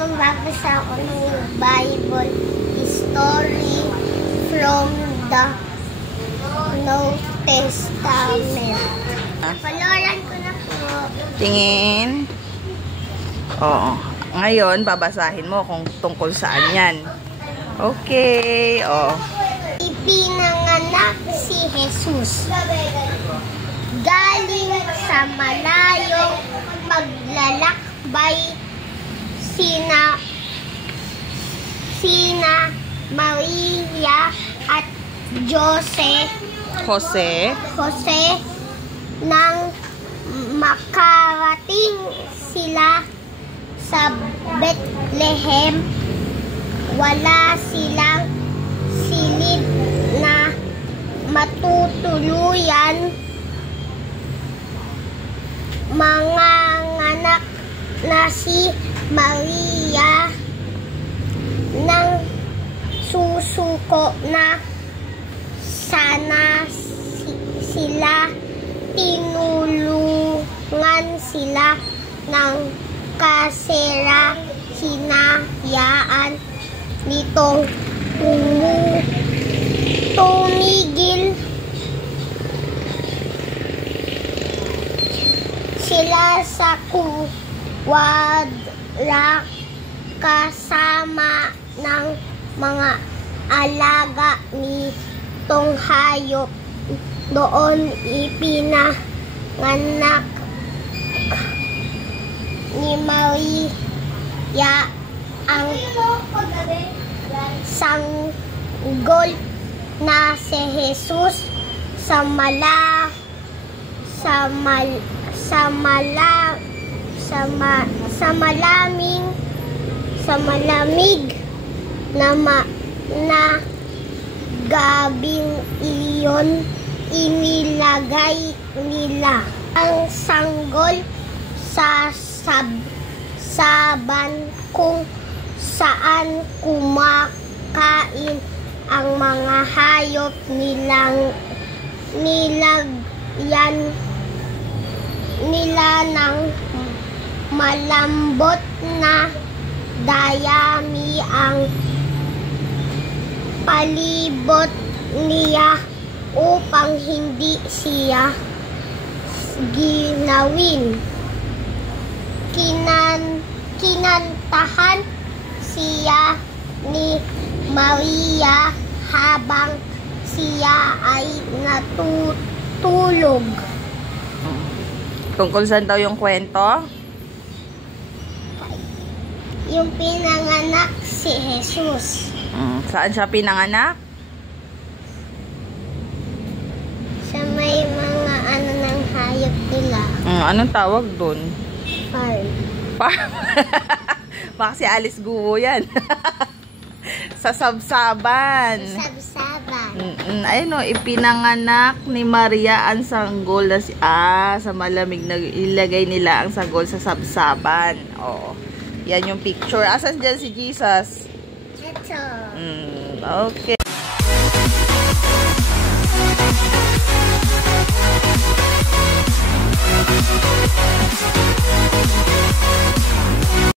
Magbabasa ako ng Bible story from the New Testament. Paloran ko na po. Tingin. Oo. Ngayon, babasahin mo kung tungkol saan yan. Okay. Oo. Ipinanganak si Jesus. Galing sa malayong maglalakbay sina Maria at Jose nang makarating sila sa Bethlehem, wala silang silid na matutuluyan. Manganganak na si Maria nang susuko na sana sila, tinulungan sila ng kasera, hinayaan nitong tumigil sila sa kwadra kasama ng mga alaga nitong hayop. Doon ipinanganak ni Maria ang sanggol na si Jesus sa malamig na gabing iyon. Inilagay nila ang sanggol sa saban kung saan kumakain ang mga hayop. Nilagyan nila ng malambot na dayami ang palibot niya upang hindi siya ginawin. Kinantahan siya ni Maria habang siya ay natutulog. Tungkol saan daw yung kwento? Yung pinanganak si Jesus. Saan siya pinanganak? Sa may mga ng hayop nila. Anong tawag doon? Farm. Farm? Baka si Alice Guo yan. Sa sabsaban. Ayun o, ipinanganak ni Maria ang sanggol na sa malamig na ilagay nila ang sanggol sa sabsaban. Oo. Yan yung picture. Asan dyan si Jesus? Ito. Okay.